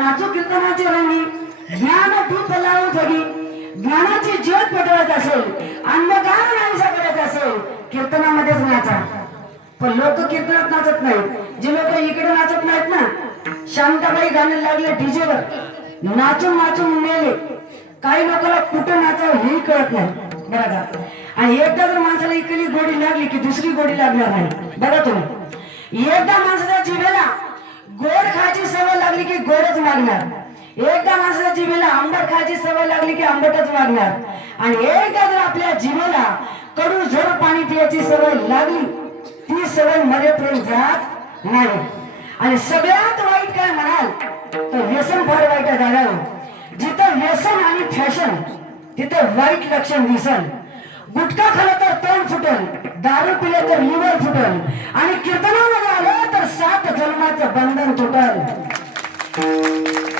नाचू कीर्तनाचे रंगी ज्ञान दीप लावून जगी ज्ञानाची ज्योत पेटवायची असेल अन्नदान नाहीसा करायचं असेल कीर्तनामध्येच नाचा. पण लोक कीर्तनात नाचत नाहीत. जे लोक इकडे नाचत नाहीत ना शांताबाई गाणे लागले डीजेवर नाचून नाचून मेले. काही लोकांना कुठं नाचावं हेही कळत नाही बरं का. आणि एकदा जर माणसाला इकडली गोडी लागली की दुसरी गोडी लागणार नाही. बघा तुम्ही एकदा माणसाच्या जिभेला गोड खायची सवय लागली की गोडच मागणार. एकदा माणसाच्या जिभेला आंबट खायची सवय लागली की आंबटच मागणार. आणि एकदा जर आपल्या जिभेला कडू झोड पाणी पिण्याची सवय लागली ती सवय मरेपर्यंत जात नाही. आणि सगळ्यात वाईट काय म्हणाल तर व्यसन फार वाईट आहे दादा. जिथं व्यसन आणि फॅशन तिथं वाईट लक्षण दिसल. गुटखा खाल्ला तर तोंड फुटल, दारू पिले तर लिव्हर फुटल आणि कीर्तनामध्ये आलं तर 7 जन्माचं बंधन तुटल.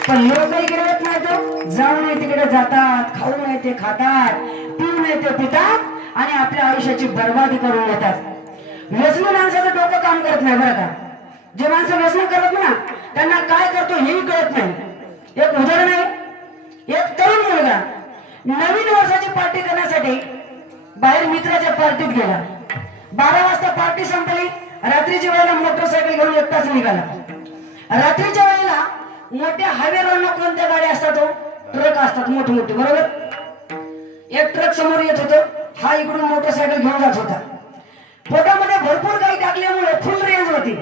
पण लोक इकडे येत नाही तो जाऊ नये तिकडे जातात, खाऊ नये ते खातात, पिऊ नये ते पितात आणि आपल्या आयुष्याची बर्बादी करून येतात. व्यसन माणसाचं डोकं काम करत नाही बरं का. जे माणसं व्यसन करत ना त्यांना काय करतो हेही कळत नाही. एक उदाहरण आहे. एक तरुण मुलगा नवीन वर्षाची पार्टी करण्यासाठी बाहेर मित्राच्या पार्टीत गेला. 12 वाजता पार्टी संपली. रात्रीच्या वेळेला मोटरसायकल घेऊन एकटाच निघाला. रात्रीच्या वेळेला मोठ्या हायवेवरनं कोणत्या गाड्या असतात ट्रक असतात मोठे मोठे बरोबर. एक ट्रक समोर येत होतं. हा इकडून मोटरसायकल घेऊन जात होता. पोटामध्ये भरपूर काही टाकल्यामुळे फुल रेंज होती.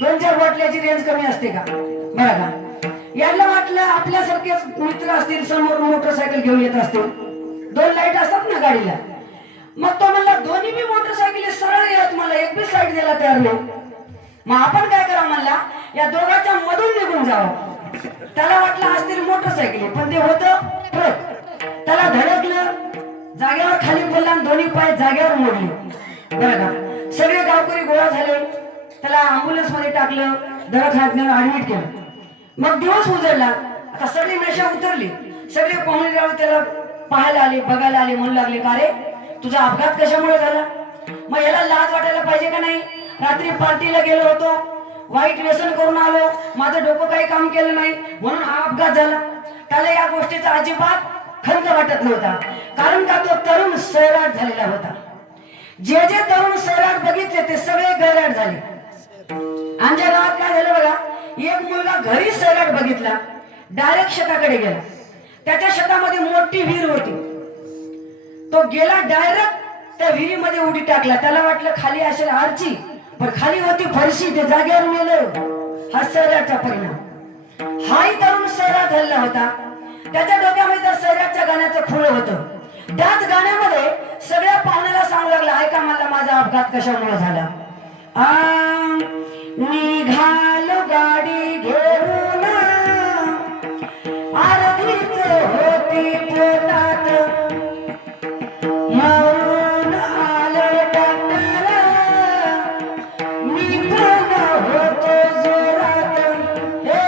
2-4 बाटल्याची रेंज कमी असते का बरं का. याला वाटलं आपल्यासारखेच मित्र असतील समोर मोटरसायकल घेऊन येत असतील. 2 लाईट असतात ना गाडीला. मग तो म्हणला दोन्ही बी मोटरसायकल सरळ येत मला एक बी साईड द्यायला तयार नाही. मग आपण काय करा म्हणला या दोघांच्या मधून निघून जावं. त्याला वाटलं असतील मोटरसायकल पण ते होतं ट्रक. त्याला धडकलं जागेवर खाली पडला आणि दोन्ही पाय जागेवर मोडले बरं का. सगळे गावकरी गोळा झाले. त्याला अँब्युलन्स मध्ये टाकलं. दवाखान्यात नेऊन ऍडमिट केलं. मग दिवस उजळला. आता सगळी नशा उतरली. सगळे पाहुणे गाव त्याला पाहायला आले बघायला आले. म्हणू लागले का रे तुझा अपघात कशामुळे झाला. मग याला लाज वाटायला पाहिजे का नाही. रात्री पार्टीला गेलो होतो, वाईट व्यसन करून आलो, माझं डोकं काही काम केलं नाही म्हणून हा अपघात झाला. त्याला या गोष्टीचा अजिबात खंत वाटत नव्हता. कारण का तो तरुण सैराट झालेला होता. जे जे तरुण सैराट बघितले ते सगळे गैराट झाले. आमच्या गावात काय झालं बघा. एक मुलगा घरी सैराट बघितला डायरेक्ट शेताकडे गेला. त्याच्या शेतामध्ये मोठी विहीर होती. तो गेला डायरेक्ट त्या विहिरीमध्ये उडी टाकला. त्याला वाटलं खाली असेल आरची पण खाली होती फरशी. ते जागेवर मेलं. हा सैराटचा परिणाम. हाही तरुण सैराट झालेला होता. त्याच्या डोक्यामध्ये त्या सैराटच्या गाण्याचं खुळ होतं. त्याच गाण्यामध्ये सगळ्या पाहुण्याला सांगू लागला ऐका मला माझा अपघात कशामुळे झाला. निघालो गाडी घेऊन आरतीच होती पोटात मरून आलं डॉक्टर मी पण होतो जोरात. हे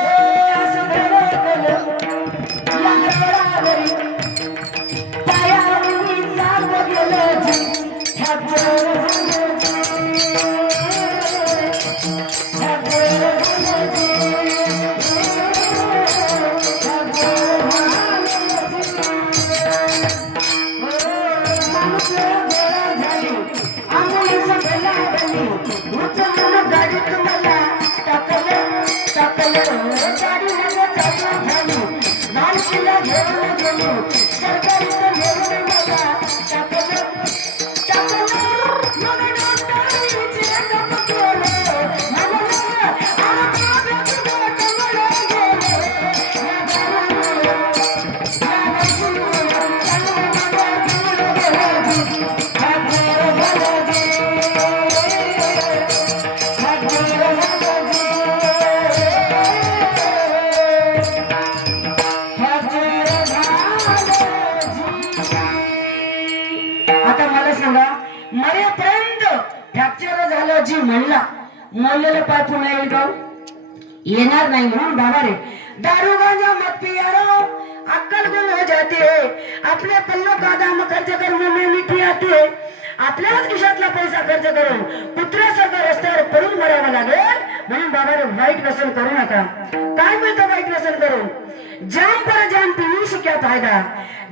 असं धडकलं लागलं पायावरून जात गेलं म्हणला मोडलेलं पाय पुन्हा येईल का येणार नाही. म्हणून बाबा रे दारू गांजा मत पियारो अक्कल गुम हो जाते. अपने पल्लों का दाम खर्च करने में मिठी आते. आपल्याच खिशातला पैसा खर्च करून कुत्र्यासारखं रस्त्यावर पडून मरावं लागेल. म्हणून बाबा रे वाईट व्यसन करू नका. काय मिळतं वाईट व्यसन करून फायदा,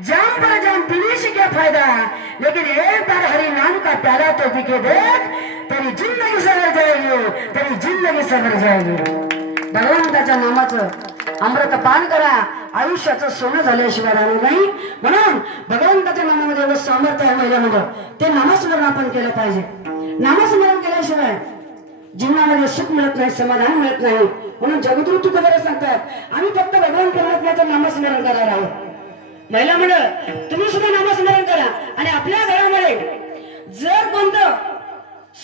जाम पर जाम पीने से क्या फायदा, लेकिन एक बार हरि नाम का प्याला तो पी के देख, तेरी जिंदगी सवर जाएगी, तेरी जिंदगी सवर जाएगी. भगवंताच्या नामाचं अमृत पान करा, आयुष्याचं सोनं झाल्याशिवाय राहणार नाही. म्हणून भगवंताच्या नामामध्ये एवढं सामर्थ्य आहे महिलांमध्ये, ते नामस्मरण आपण केलं पाहिजे. नामस्मरण केल्याशिवाय जीवनामध्ये सुख मिळत नाही, समाधान मिळत नाही. म्हणून जगद्गुरु तुकोबाराय सांगतात आम्ही फक्त भगवान परमात्म्याचं नामस्मरण करणार आहोत. महिला मंडळ तुम्ही सुद्धा नामस्मरण करा. आणि आपल्या घरामध्ये जर कोणतं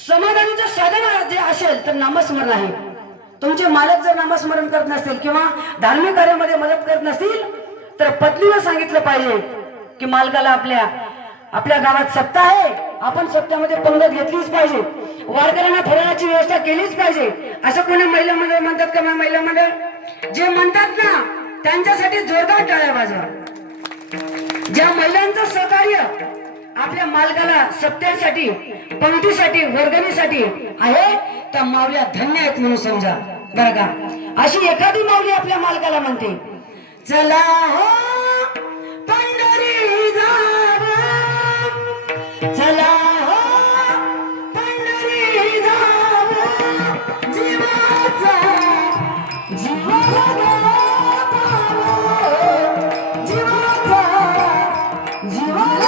समाधानाचं साधन जे असेल तर नामस्मरण आहे. तुमचे मालक जर नामस्मरण करत नसतील किंवा धार्मिक कार्यामध्ये मदत करत नसतील तर पत्नीला सांगितलं पाहिजे की मालकाला आपल्या गावात सप्ताह आहे, आपण सप्त्यामध्ये पंगत घेतलीच पाहिजे, वारकऱ्यांना फराळाची व्यवस्था केलीच पाहिजे. असं कोणी महिला मंडळ म्हणतात का? महिला मंडळ जे म्हणतात ना त्यांच्यासाठी जोरदार टाळ्या वाजवा. ज्या महिलांचं सहकार्य आपल्या मालकाला सप्त्यासाठी, पंक्तीसाठी, वर्गणीसाठी आहे त्या माऊल्या धन्य आहेत म्हणून समजा, बरं का. अशी एखादी माऊली आपल्या मालकाला म्हणते, चला हो पंढरी जाऊ, चला हो पंढरी जाऊ, जीवाचा जीवाला जीवाचा जीवाला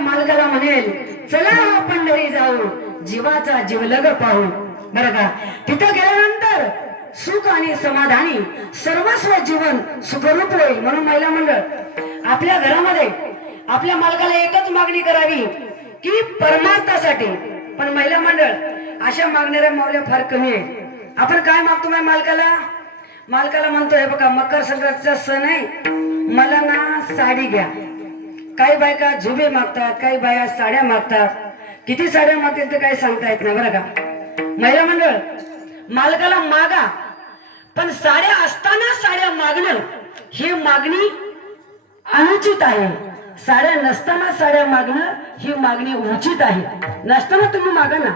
मालकाला म्हणेल चला पंढरी जाऊ, जीवाचा जीवलग पाहू, बरं का. तिथं गेल्यानंतर सुख आणि समाधानी सर्वस्व जीवन सुखरूप होईल. म्हणून महिला मंडळ आपल्या घरामध्ये आपल्या मालकाला एकच मागणी करावी की परमार्थासाठी. पण महिला मंडळ अशा मागणाऱ्या माऊल्या फार कमी आहे. आपण काय मागतो मालकाला? मालकाला म्हणतोय बघा मकर संक्रांतीचा सण आहे, मला ना साडी घ्या. काही बायका झुबे मागतात, काही बाया साड्या मागतात. किती साड्या मागतील ते काही सांगता येत नाही, बरं का. महिला मंडळ मालकाला मागा, पण साड्या असताना साड्या मागणं ही मागणी अनुचित आहे. साड्या नसताना साड्या मागणं ही मागणी उचित आहे. नसताना तुम्ही मागा ना,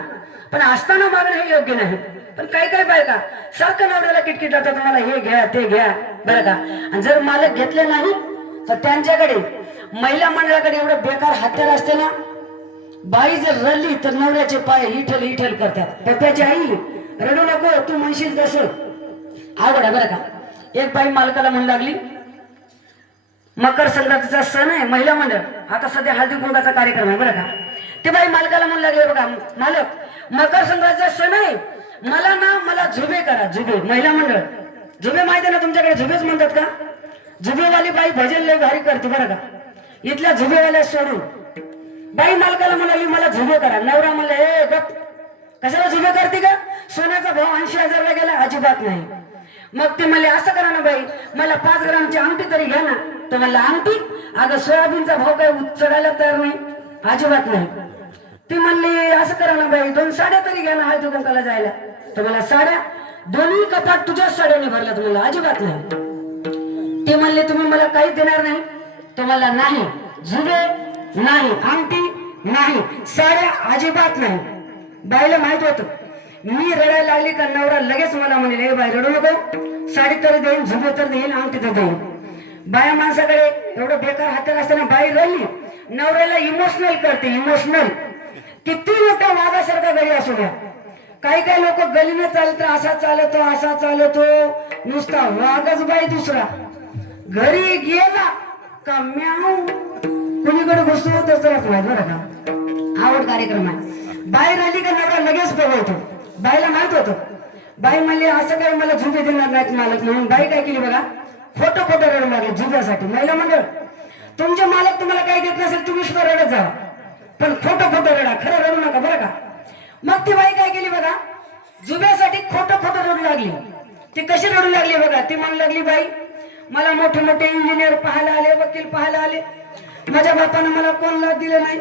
पण असताना मागणं हे योग्य नाही. पण काही काही बायका सारखं नवऱ्याला किटकिट लावतात, तुम्हाला हे घ्या ते घ्या, बरं का. आणि जर मालक घेतले नाही तर त्यांच्याकडे महिला मंडळाकडे एवढं बेकार हत्यार असते ना. बाई जर रडली तर नवऱ्याचे पाय इठल इठल करतात. पप्प्याची आई रडू नको, तू म्हणशील तसं आवड आहे, बरं का. एक बाई मालकाला म्हणू लागली, मकर संक्रांतीचा सण आहे, महिला मंडळ आता सध्या हळदी कुंकाचा कार्यक्रम आहे, बरं का. ते बाई मालकाला म्हणू लागले, बघा मालक मकर संक्रांतीचा सण आहे, मला झुबे करा. झुबे महिला मंडळ झुबे माहिती ना तुमच्याकडे? झुबेच म्हणतात का? झुबेवाली बाई भजन लय भारी करते, बरं का. इथल्या झुबेवाल्या सोडून बाई मालकाला म्हणाली मला झुबे करा. नवरा म्हणला हे गप, कशाला झुबे करते का? सोन्याचा भाव 80,000 गेला. अजिबात नाही. मग ते म्हणले असं करा ना बाई, मला 5 ग्रामची अंगठी तरी घ्या ना. तर म्हणला अंगठी? अगं सोयाबीनचा भाव काय चढायला तयार नाही, अजिबात नाही. ती म्हणली असं करा ना बाई, 2 साड्या तरी घ्या ना हळदी कुंकाला जायला. तर मला साड्या दोन्ही कपाट तुझ्याच साड्याने भरल्या. तुम्हाला अजिबात नाही. ते म्हणले तुम्ही मला काहीच देणार नाही. तो मला नाही जुबे नाही, अंगठी नाही, साड्या अजिबात नाही. बाईला माहित होतं मी रडायला लागली का नवरा लगेच मला म्हणेल हे बाई रडू नको, साडी तर देईन, झुबे तर देईन, अंगठी तर देईन. बाया माणसाकडे एवढं बेकार हाताला असताना बाई रडली, नवऱ्याला इमोशनल करते. इमोशनल किती मोठा वाघासारखा घरी असू द्या. काही काही लोक गलीनं चालत असा चालतो असा चालतो, नुसता वाघच बाई दुसरा. घरी गेला का म्याऊ कुणीकडे घुसतो तसंच माहित बरं का. आवड कार्यक्रम आहे. बाहेर आली का नवरा लगेच बघवतो. बाईला माहित होतं. बाई म्हणली असं काही मला झुबे देणार नाहीत मालक म्हणून. बाई काय केली बघा, खोटं खोटं रडू लागले झुब्यासाठी. महिला मंडळ तुमचे मालक तुम्हाला काही देत नसेल तुम्ही सुद्धा रडत जा, पण खोटं खोटं रडा, खरं रडू नका बरं का. मग ती बाई काय केली बघा, झुब्यासाठी खोटं खोटं रडू लागली. ती कशी रडू लागली बघा, ती म्हणू लागली बाई मला मोठे मोठे इंजिनियर पाहायला आले, वकील पाहायला आले, माझ्या बापानं मला कोण लाभ दिलं नाही,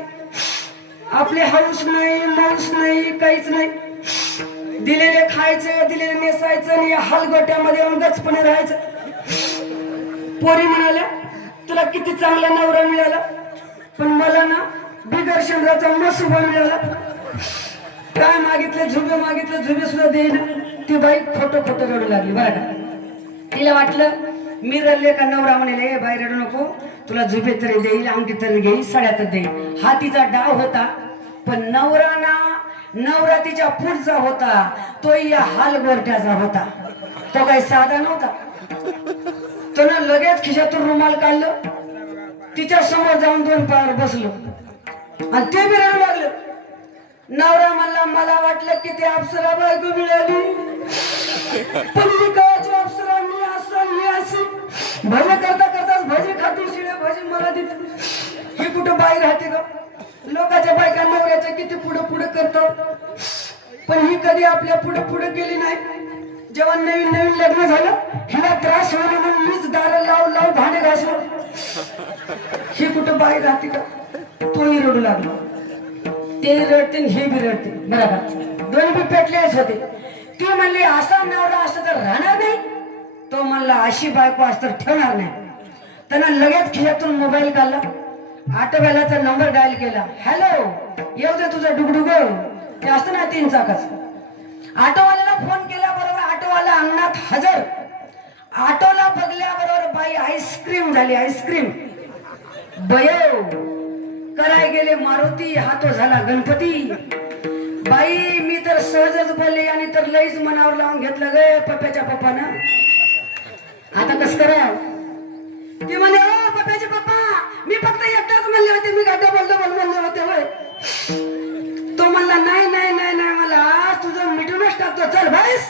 आपले हाऊस नाही माऊस नाही काहीच नाही, दिलेले खायचं दिलेले नेसायचं आणि हलगोट्यामध्ये येऊन गचपणे राहायचं. पोरी म्हणाल्या तुला किती चांगला नवरा मिळाला, पण मला ना बिगर शंभराचा मसुबा मिळाला. काय मागितले झुबे मागितले झुबे सुद्धा देईना. ती बाई खोटं खोटं रडू लागली बरं का. तिला वाटलं मी रडले का नवरा म्हणेल बाई रडू नको, तुला झुबे तरी देईल, अंगठी तरी घेईल, साड्या तर देईल. हा तिचा डाव होता. पण नवरा तिच्या पुढचा होता, तो या हालगोरट्याचा होता. तो काही साधा नव्हता. त्यानं लगेच खिशातून रुमाल काढलं, तिच्या समोर जाऊन 2 पायावर बसलो आणि ते बी रडू लागलं. नवरा म्हणला मला वाटलं की ते अप्सरा बायको मिळाली, पण मी गावाची अप्सरा मी असं भजे करता करताच भजी खाती शिळे भजी मला देते. ही कुठं बाई राहते का. लोकांच्या बायका नवऱ्याच्या किती पुढे पुढे करतात, पण ही कधी आपल्या पुढे पुढे गेली नाही. जेव्हा नवीन नवीन लग्न झालं हिला त्रास होईल म्हणून मीच दार लाव भांडे घासलो. ही कुठं बाई राहते का. तोही रडू लागला. ते रडते हे बी रडते बरं का. दोन्ही बी पेटलेच होते. ती म्हणली असा नवरा असं तर राहणार नाही, तो म्हणला अशी बायको असं तर ठेवणार नाही. त्यानं लगेच खिशातून मोबाईल काढला, ऑटोवाल्याचा नंबर डायल केला. हॅलो येऊ दे तुझं डुगडुग, ते असतं ना 3 चाकाचं. ऑटोवाल्याला फोन केल्याबरोबर ऑटोवाला अंगणात हजर. ऑटोला बघल्याबरोबर बाई आईस्क्रीम झाली. आईस्क्रीम बयो कराय गेले मारुती, हा तो झाला गणपती. बाई मी तर सहजच बोलले आणि तर लईच मनावर लावून घेतलं ग पप्प्याच्या पप्पानं. आता कस करा. ती म्हणे ओ पप्प्याचे पप्पा मी फक्त एकटाच म्हणले होते, मी गाड्या बोललो म्हणले होते होय. तो म्हणला नाही नाही नाही नाही मला तुझं मिटूनच टाकतो, चल बाईस.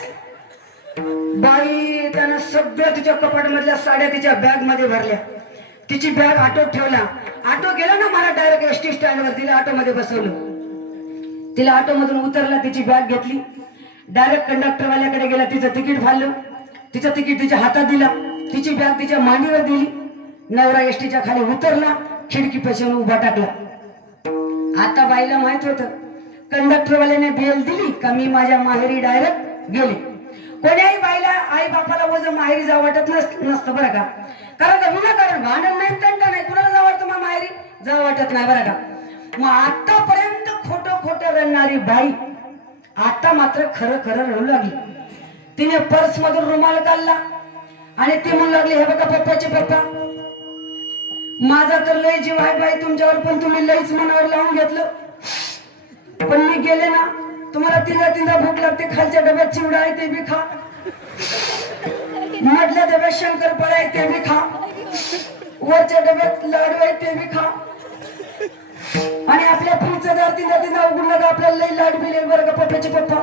बाई त्यानं सगळ्या तिच्या कपाट मधल्या साड्या तिच्या बॅग मध्ये भरल्या. तिची बॅग ऑटोत ठेवला. ऑटो गेला ना मला डायरेक्ट एसटी स्टँड वर. तिला ऑटो मध्ये बसवलं. तिला ऑटो मधून उतरला, तिची बॅग घेतली, डायरेक्ट कंडक्टर वाल्याकडे गेला, तिचं तिकीट फाडलं, तिचं तिकीट तिच्या हातात दिला, तिची बॅग तिच्या मांडीवर दिली. नवरा एसटीच्या खाली उतरला, खिडकी पासून उभा टाकला. आता बाईला माहित होतं कंडक्टर वाल्याने बेल दिली का मी माझ्या माहेरी डायरेक्ट गेले. कोण्याही बाईला आई बापाला वजन माहेरी जावं वाटत नसतं बरं का. कारण का विनाकारण भांडण नाही तंटा नाही, कुणाला जावं वाटतं मग माहेरी जावं वाटत नाही बरं का. मग आतापर्यंत खोटं खोटं रडणारी बाई आता मात्र खरं खरं रडू लागली. तिने पर्स मधून रुमाल काढला आणि ती म्हणू लागली हे बघा पप्पाचे पप्पा, माझा तर लय जीव आहे बाई तुमच्यावर, पण तुम्ही लईच मनावर लावून घेतलं. पण मी गेले ना तुम्हाला तीनदा भूक लागते, खालच्या डब्यात चिवडा आहे ते बी खा, मधल्या डब्यात शंकरपाळ्या आहे ते बी खा, वरच्या डब्यात लाडू आहे ते बी खा, आणि आपल्या फ्रीजचा दार तीनदा उघडून नका, आपल्याला लई लाड मिळेल बरं का पप्पाचे पप्पा.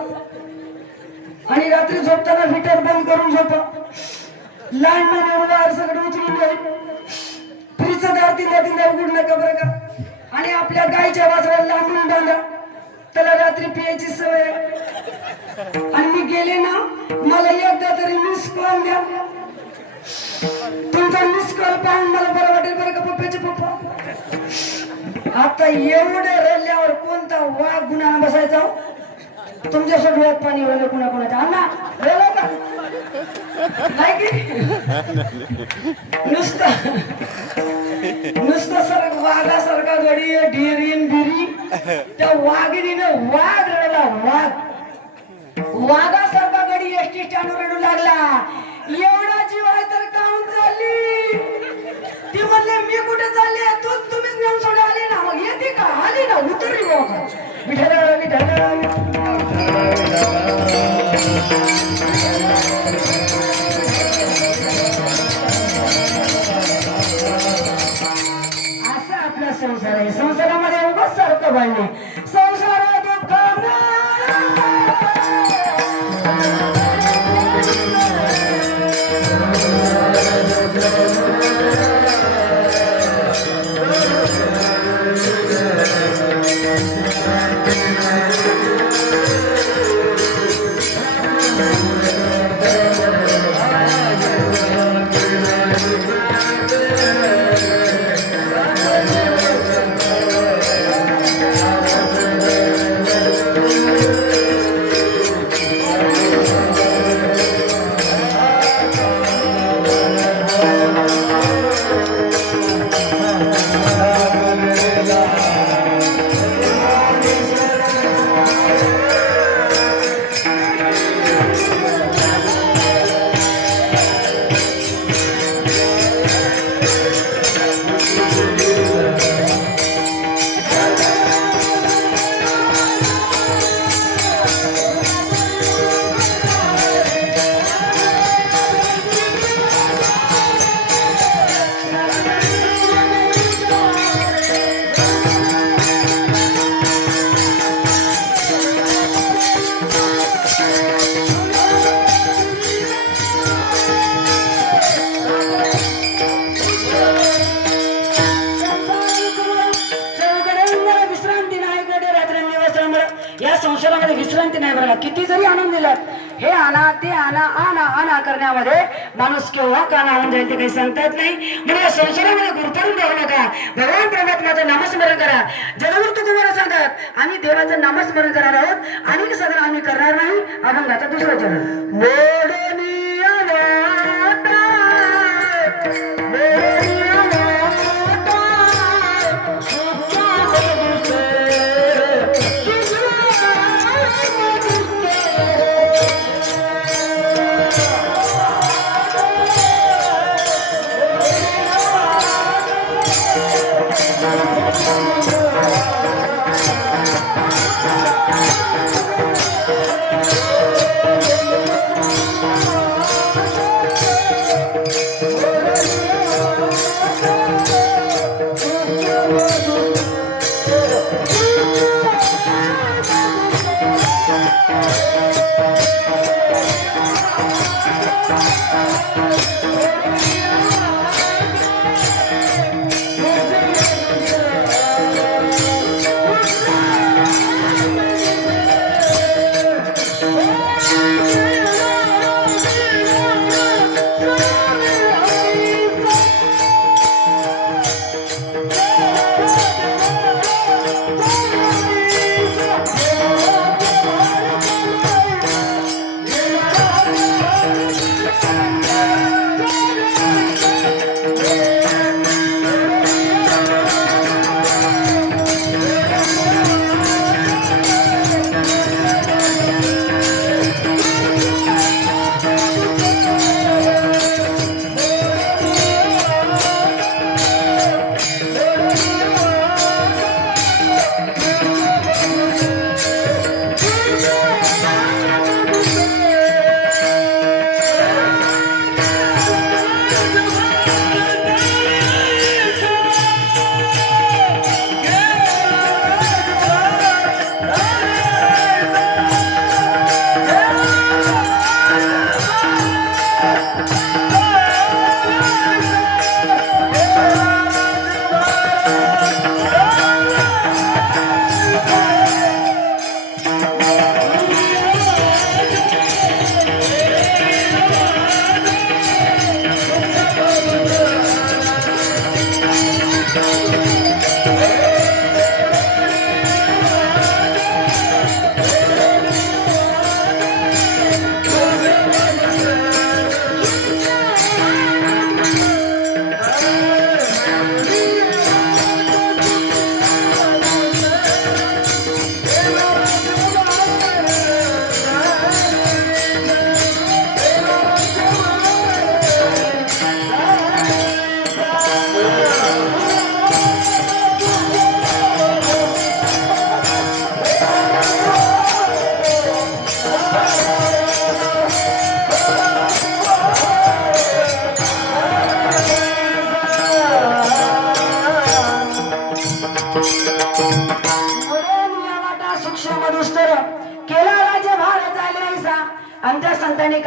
आणि रात्री झोपताना हीटर बंद करून झोपा, लहान मान्यावर बाहेर सगळं उचलून जाईल. फ्रीजचा दार तीनदा उघडून नका बरं का. आणि आपल्या गायच्या वासराला लांबून बांधा, त्याला रात्री पियाची सवय आहे. आणि मी गेले ना मला एकदा तरी मिस कॉल द्या, तुमचा मिस कॉल पाहून मला बरं वाटेल बरं का पप्पाचे पप्पा. आता एवढे रडल्यावर कोणता वाघ गुन्हा बसायचा. तुमच्या डोळ्यात पाणी वळलं कुणाकुणाच्या. अण्णा रडलो का नाही की नुसतं नुसतं सर वाघासारखा गडी ढिरीन बिरी त्या वाघिणीनं वाघ रडला वाघासारखा गडी एसटी स्टँडवर रडू लागला एवढा जीव आहे तर काहून चालली ती म्हणले मी कुठे चालली तुम्हीच नेऊन सोडा आली ना मग येते का आली ना उतरली बाबा असा आपला संसार आहे संसारामध्ये उगाच सारखं बांधणे संसार दुःख संसारामध्ये विश्रांती नाही बघा किती जरी आणून दिलात हे आणा ते आणा आणा आणा करण्यामध्ये माणूस केव्हा काना होऊन जाईल ते काही सांगता येत नाही म्हणजे या संसारामध्ये गुरफटून जाऊ नका भगवान परमात्म्याचं नामस्मरण करा जगवृत्त तुम्हाला सांगतात आम्ही देवाचं नामस्मरण करणार आहोत आणि साधन आम्ही करणार नाही अभंगाचा दुसरा चरण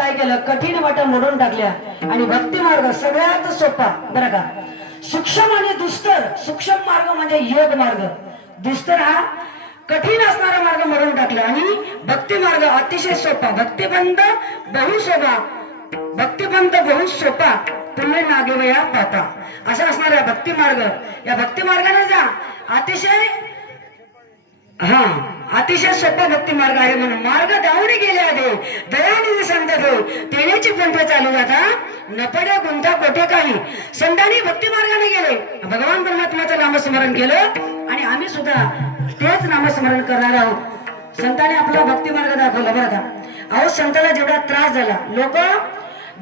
काय केलं, कठीण वाटा मोडून टाकल्या आणि भक्ती मार्ग सगळ्यात सोपा बरं का, सूक्ष्म आणि दुस्तर. सूक्ष्म मार्ग म्हणजे योग मार्ग, दुस्तर हा कठीण असणारा मार्ग मोडून टाकला आणि भक्ती मार्ग अतिशय सोपा. भक्तिबंध बहुसोपा, भक्तिबंध बहु सोपा, तुम्ही नागेवया पाता, असा असणारा भक्ती मार्ग. या भक्ती मार्गाने जा, अतिशय अतिशय सोपा भक्ती मार्ग आहे. म्हणून मार्ग दावणी गेले आहे दयानिधी संत तेनेची पंथ चालू जाता न पडे गुंता कोठे काही. संतांनी भक्ती मार्गाने गेले, भगवान परमात्म्याचं नामस्मरण केलं आणि आम्ही सुद्धा तेच नामस्मरण करणार आहोत. संतांनी आपला भक्ती मार्ग दाखवला बरं का. अहो संताला जेवढा त्रास झाला, लोक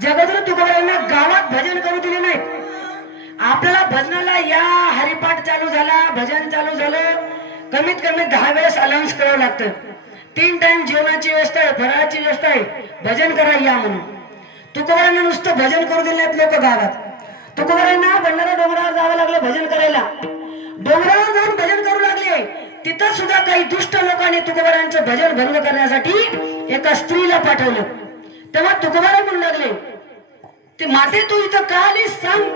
जगद्गुरु तुकोबारायांना गावात भजन करू दिले नाहीत. आपल्याला भजनाला या, हरिपाठ चालू झाला, भजन चालू झालं, कमीत कमी 10 वेळेस अलाउन्स करावं लागतं. 3 टाइम जेवणाची व्यवस्था आहे, फराळाची व्यवस्था आहे, भजन करा या म्हणून. तुकोबारायांना नुसतं भजन करू दिले नाहीत लोक गावात. तुकोबारायांना भंडारा डोंगरावर जावं लागलं भजन करायला. डोंगरावर जाऊन भजन करू लागले. तिथं सुद्धा काही दुष्ट लोकांनी तुकोबारायांचं भजन भंग करण्यासाठी एका स्त्रीला पाठवलं. तेव्हा तुकोबाराय म्हणू लागले, ते माते तू इथं का आलीस सांग.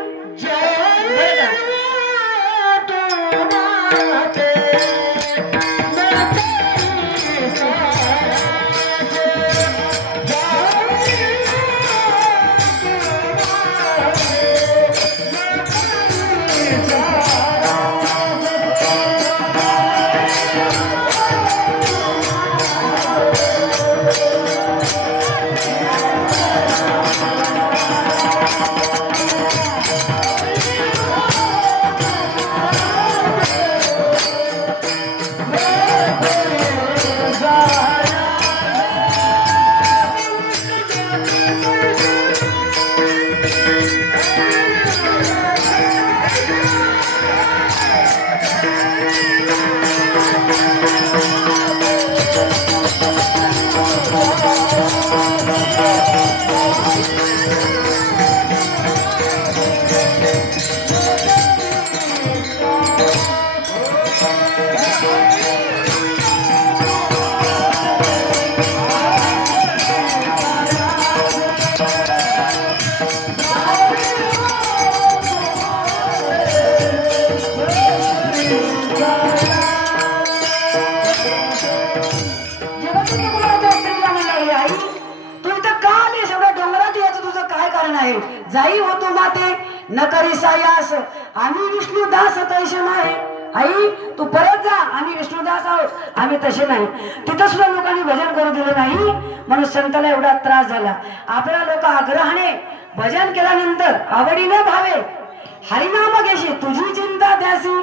जाई होतो माते न करी सायास, आम्ही विष्णुदास तैसे नाही. आई तू परत जा, आम्ही विष्णुदास आहोत, आम्ही तसे नाही. तिथं सुद्धा लोकांनी भजन करू दिलं नाही. म्हणून संताला एवढा त्रास झाला. आपल्या लोक आग्रहाने भजन केल्यानंतर आवडीने भावे हरिनाम घेशी, तुझी चिंता त्यासी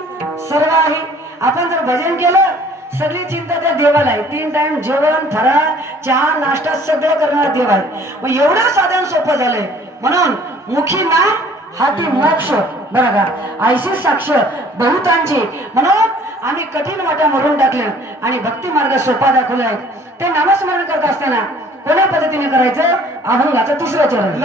सर्व आहे. आपण जर भजन केलं, सगळी चिंता त्या देवाला आहे. 3 टाइम जेवण, फराळ, चहा, नाश्ता सगळं करणारा देव आहे. मग एवढं साधन सोपं झालंय. म्हणून मुखी नाम हाती मोक्ष बरं का, ऐशी साक्ष बहुतांची. म्हणून आम्ही कठीण वाटा मरून टाकल्या आणि भक्ती मार्ग सोपा दाखवलाय. ते नामस्मरण करत असताना कोण्या पद्धतीने करायचं, अभंगाचं 3रं चरण.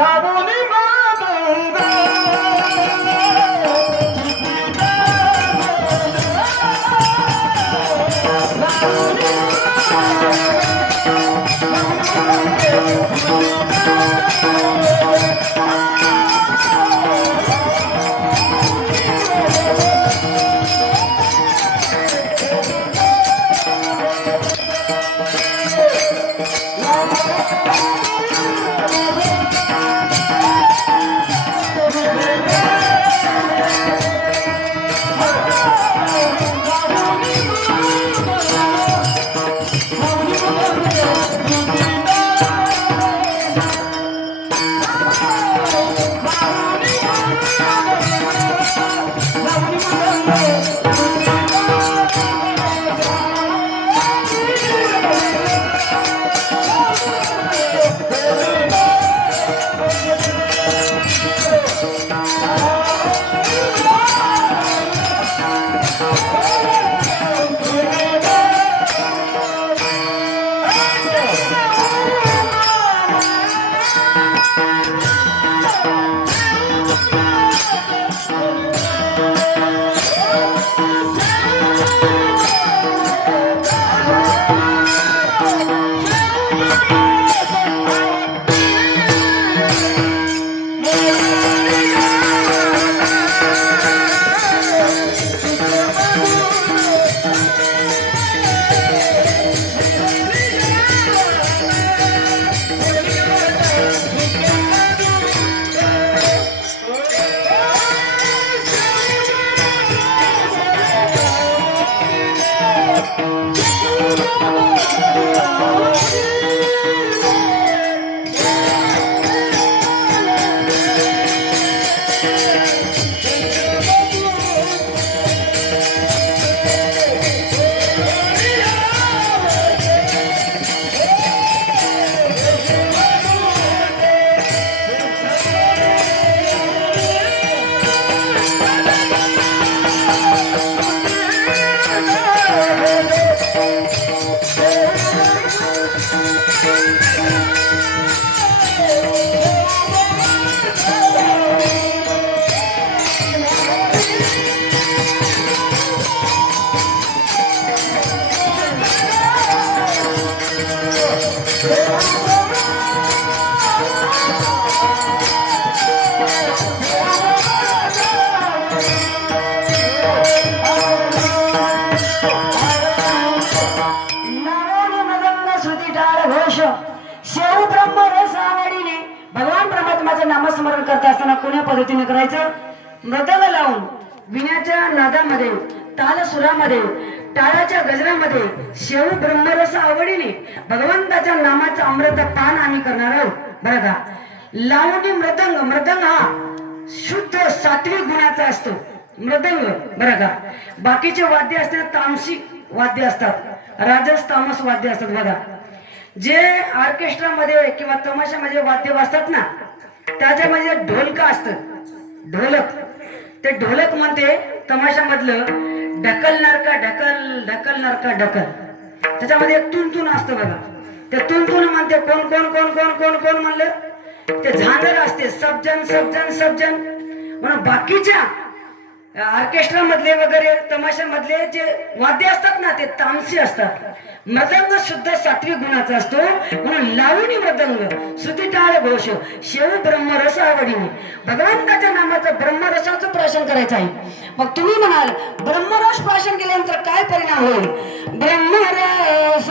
शेव ब्रह्म रस आवडीने भगवान परमात्माचं नामस्मरण करत असताना कोण्या पद्धतीने करायचं? मृदंग लावून विण्याच्या नादामध्ये, ताल सुरामध्ये, टाळाच्या गजरामध्ये शेव ब्रह्मरस आवडीने भगवंताच्या नामाचं अमृत पान आम्ही करणार आहोत. बरं का? लावणी मृदंग, मृदंग हा शुद्ध सात्विक गुणाचा असतो मृदंग. बरं का? बाकीचे वाद्य असतात तामसिक वाद्य असतात, राजस तामस वाद्य असतात. बघा, जे ऑर्केस्ट्रामध्ये किंवा तमाशामध्ये वाद्य वाजतात ना, त्याच्यामध्ये ढोलक असतं, ढोलक. ते ढोलक म्हणते तमाशामधलं ढकलणार का ढकल, ढकलणार का ढकल. त्याच्यामध्ये एक तुंतुन असतं बघा, ते तुंतुन म्हणते कोण कोण कोण कोण कोण कोण म्हणलं, ते झांजर असते सबजन सबजन सबजन. म्हणून बाकीच्या ऑर्केस्ट्रा मधले वगैरे तमाशामधले जे वाद्य असतात ना, ते तामसी असतात. मृदंग शुद्ध सात्विक गुणाचा असतो, म्हणून लावणी मृदंग श्रुती टाळ घोष शेव ब्रह्मरस आवडीने भगवंताच्या नामाचं ब्रह्मरसाचं प्राशन करायचं आहे. मग तुम्ही म्हणाल ब्रह्मरस प्राशन केल्यानंतर काय परिणाम होईल? ब्रह्मरस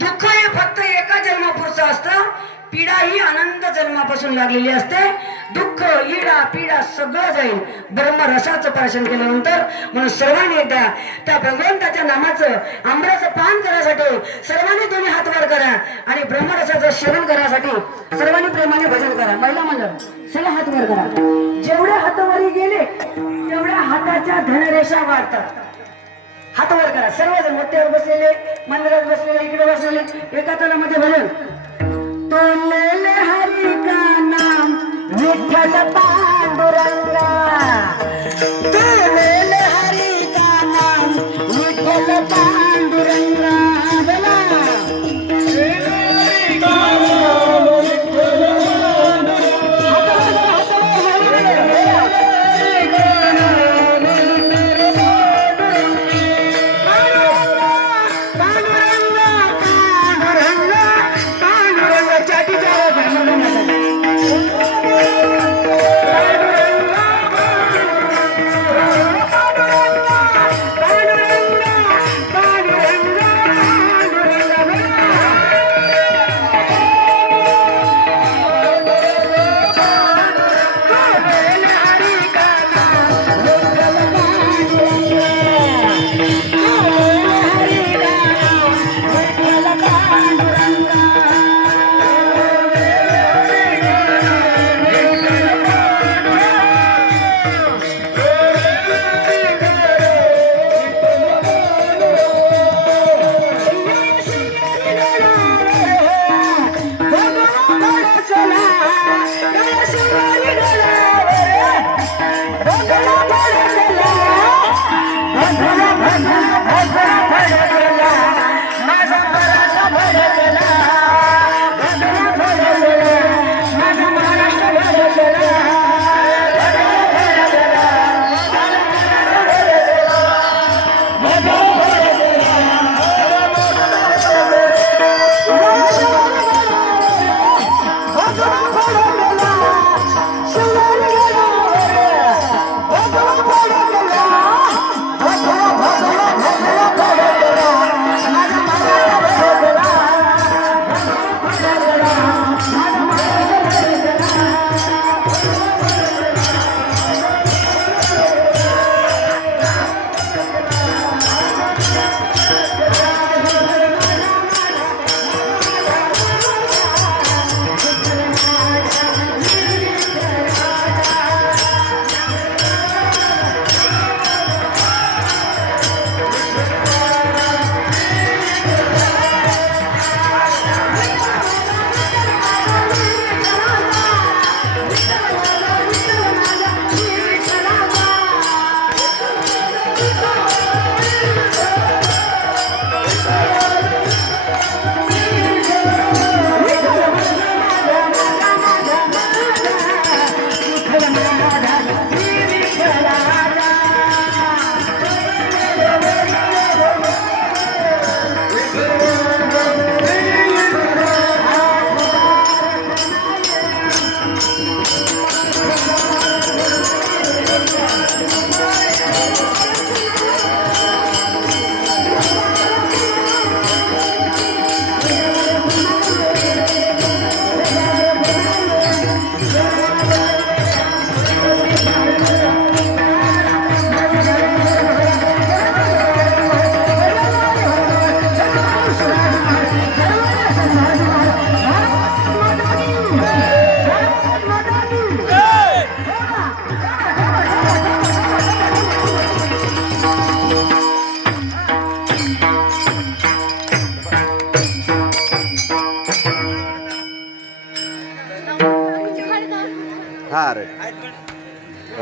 दुःख हे फक्त एका जन्मापुरचं असतं, पीडा ही अनंत जन्मापासून लागलेली असते. दुःख इडा पीडा सगळं जाईल ब्रह्मरसाचं प्राशन केल्यानंतर. म्हणून सर्वांनी एकदा त्या भगवंताच्या नामाचं आंब्याचं पान करण्यासाठी सर्वांनी दोन्ही हात वर करा आणि ब्रह्मरसाचं सेवन करण्यासाठी सर्वांनी प्रेमाने भजन करा. महिला मंडळ सगळे हात वर करा. जेवढे हातावरी गेले तेवढ्या हाताच्या धनरेषा वाढतात. हात वर करा सर्वजण, मोठ्यावर बसलेले, मंदिरात बसलेले, इकडे बसलेले, एका तालामध्ये भजन. तोलेले हरी का नाम विठ्ठल पांडुरंगा, तोलेले हरी का नाम विठ्ठल पांडुरंगा.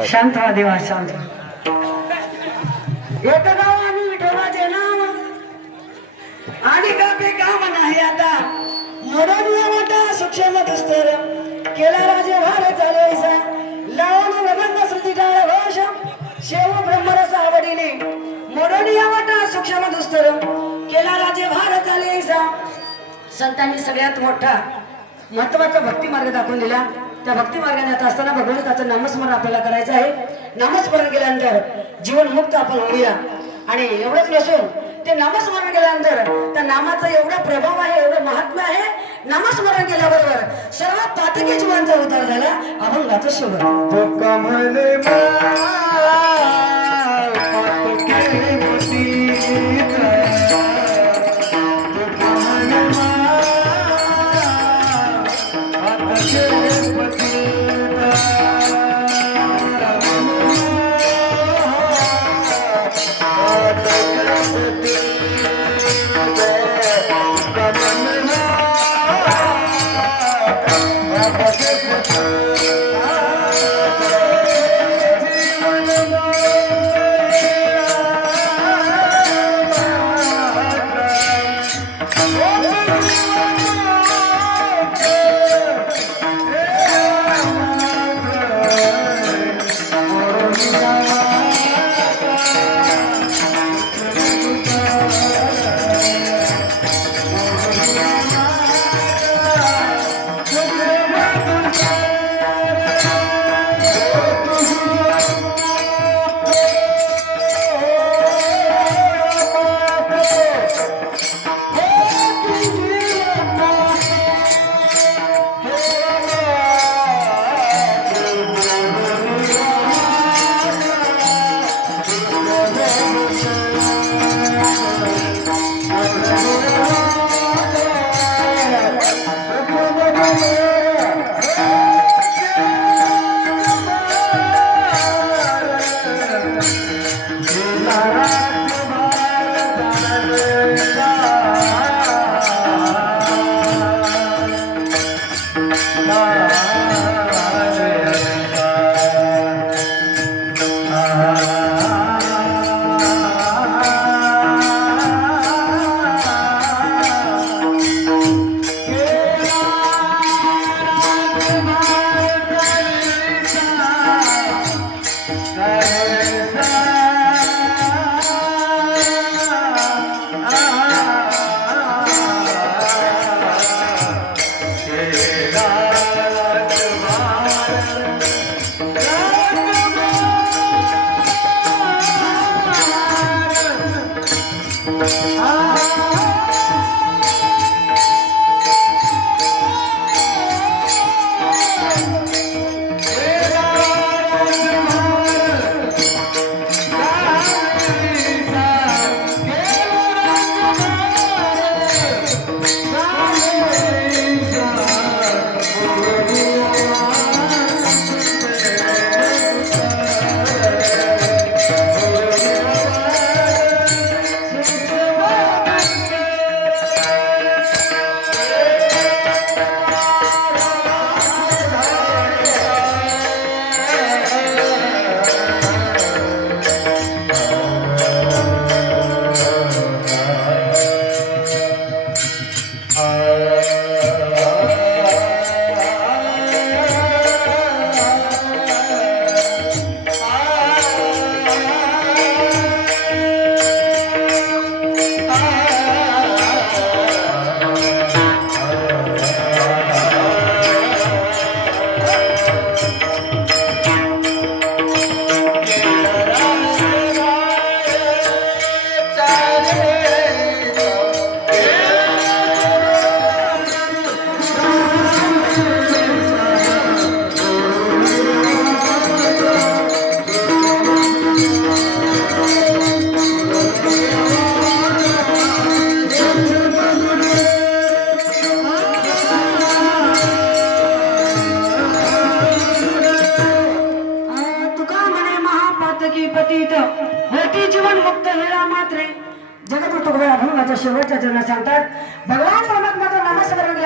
शांत व्हा देवा, शांत व्हा. एक गाव आम्ही विठोबाचे नाव आणि गावे काम नाही आता मोडून वाटा सूक्ष्म दुस्तर केला राजे भार चालवायचा लावून वगंध श्रुती टाळ घोष शेव ब्रह्मरस आवडीने मोडून वाटा सूक्ष्म दुस्तर केला राजे भार चालवायचा. संतांनी सगळ्यात मोठा महत्वाचा भक्ती मार्ग दाखवून दिला. त्या भक्ती मार्गाने आता असताना भगवंताचं नामस्मरण आपल्याला करायचं आहे. नामस्मरण केल्यानंतर जीवनमुक्त आपण होऊया. आणि एवढंच नसून ते नामस्मरण केल्यानंतर त्या नामाचा एवढा प्रभाव आहे, एवढं महात्म्य आहे. नामस्मरण केल्याबरोबर सर्वात पातकी जीवांचा उद्धार झाला. अभंगाचं शेवट जीवन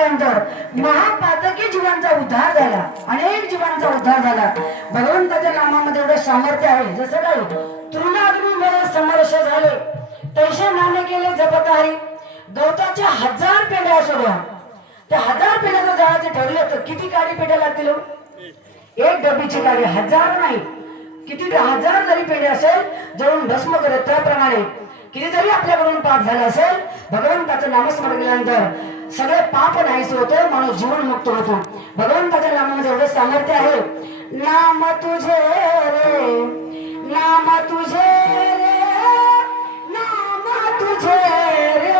मारल्यानंतर महापातकी जीवांचा उद्धार झाला, अनेक जीवांचा उद्धार झाला. भगवंताच्या नामामध्ये एवढं सामर्थ्य आहे. जसं काही तृणाग्नी मध्ये समरस झाले तैसे नाणे केले जपत आहे. गवताच्या 1000 पेढ्या असू द्या, त्या 1000 पेढ्याचं जाळाचे ठरले तर किती काडी पेढ्या लागतील? एक डबीची काडी, 1000 नाही, किती 1000 जरी पेढे असेल जळून भस्म करत. त्याप्रमाणे किती जरी आपल्याकडून पाप झाला असेल, भगवंताचं नामस्मरण केल्यानंतर सगळे पाप नाहीस होतो, माणूस जीवन मुक्त होतो. भगवंताच्या नामामध्ये एवढं सामर्थ्य आहे. नाम तुझे रे, नाम तुझे रे, नाम तुझे रे,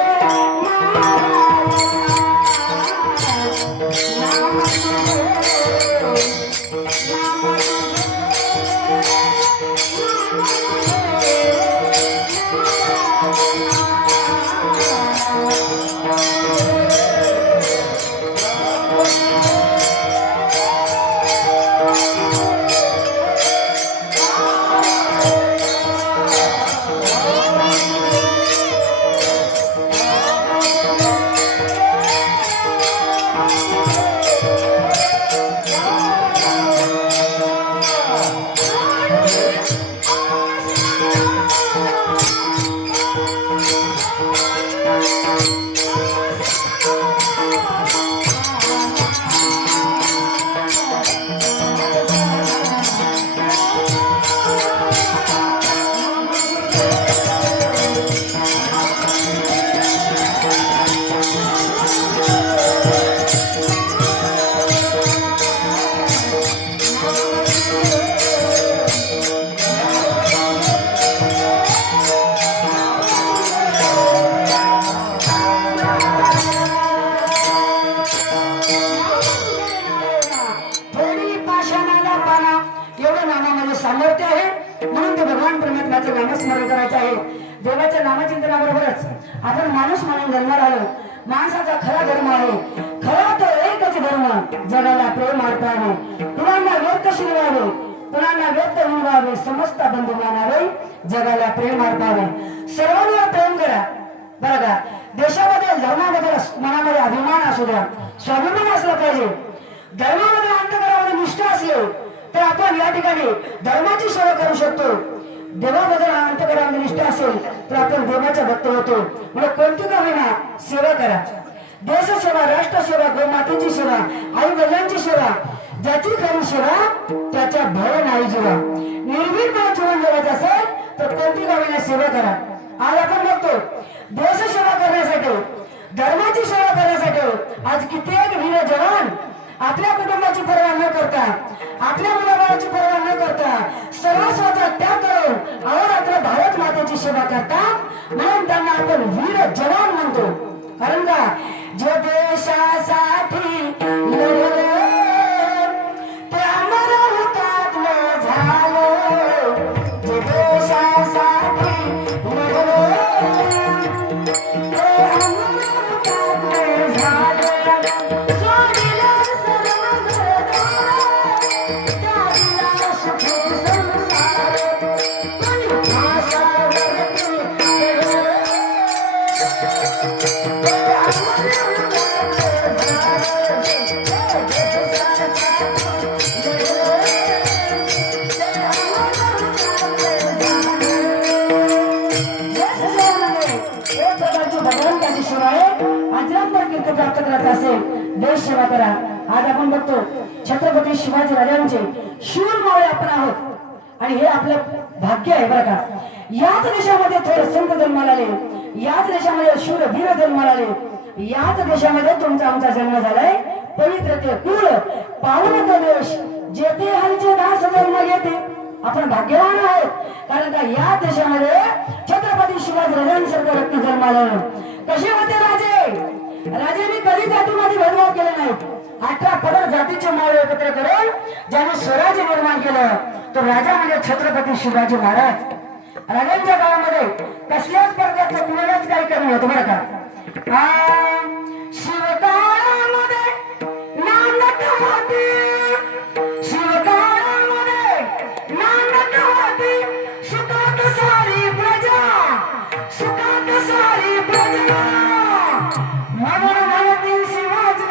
सामर्थ्य आहे. म्हणून ते भगवान परमात्म्याचं नामस्मरण करायचं आहे. देवाच्या नामचिंतनाबरोबरच आपण माणूस म्हणून जन्माला आलो. माणसाचा खरा धर्म आहे, खरा तो एकच धर्म, जगाला प्रेम अर्पावे, कुणाला व्यर्थ शिरवावे, कुणाला व्यर्थ हिंडवावे, समस्त बंधू मानावे, जगाला प्रेम अर्पावे. सर्वांवर प्रेम करा. बरं का, देशाबद्दल धर्माबद्दल मनामध्ये अभिमान असू द्या, स्वाभिमान असला पाहिजे. धर्मामध्ये अंतकरामध्ये निष्ठा असली तर आपण या ठिकाणी धर्माची सेवा करू शकतो. देवाबद्दल अंतकरामध्ये निष्ठा असेल तर आपण देवाचा भक्त होतो. म्हणजे कोणती का होईना सेवा करा. देश सेवा, राष्ट्र सेवा, गोमातेची सेवा, आई वडिलांची सेवा, ज्याची खरी सेवा त्याच्या भय नाही जीवा. निर्भीडपणे जीवन जगायचं असेल तर कोणती का होईना सेवा करा. आज आपण बघतो देश सेवा करण्यासाठी, धर्माची सेवा करण्यासाठी आज कित्येक वीर जवान आपल्या कुटुंबाची पर्वा न करता, आपल्या मुलाबाळाची पर्वा न करता सर्वस्वाचा त्याग करून अहोरात्र भारत मातेची सेवा करतात. म्हणून त्यांना आपण वीर जवान म्हणतो. कारण का, जे देशासाठी लढले ते अमर हुतात्मा झाले. जे देशासाठी लढले ते अमर हुतात्मा झाले. देश सेवा करा. आज आपण बघतो छत्रपती शिवाजी राजांचे शूर मावळे आपण आहोत आणि हे आपलं भाग्य आहे. बरं का, याच देशामध्ये थोर संत जन्माला आले, याच देशामध्ये शूर वीर जन्माला आले, याच देशामध्ये तुमचा आमचा जन्म झालाय. पवित्र ते कुळ पावन तो देश, जेथे हरीचे दास जन्म घेते. आपण भाग्यवान आहोत. कारण का या देशामध्ये छत्रपती शिवाजी राजांसारखं रत्न जन्माला. कसे होते राजे? राजांनी कधी जातीमध्ये भेदभाव केले नाहीत. 18 पदर जातीचे मावळे एकत्र करून ज्याने स्वराज्य निर्माण केलं तो राजा म्हणजे छत्रपती शिवाजी महाराज. राजांच्या काळामध्ये कसल्याच प्रकारचं कुणालाच काही कमी होतं. बरं का, शिवकाळामध्ये नानक होती, शिवकाळामध्ये नानक होती, सुखात सारी प्रजा, सुखात सारी प्रजा. म्हणून म्हणती शिवाजी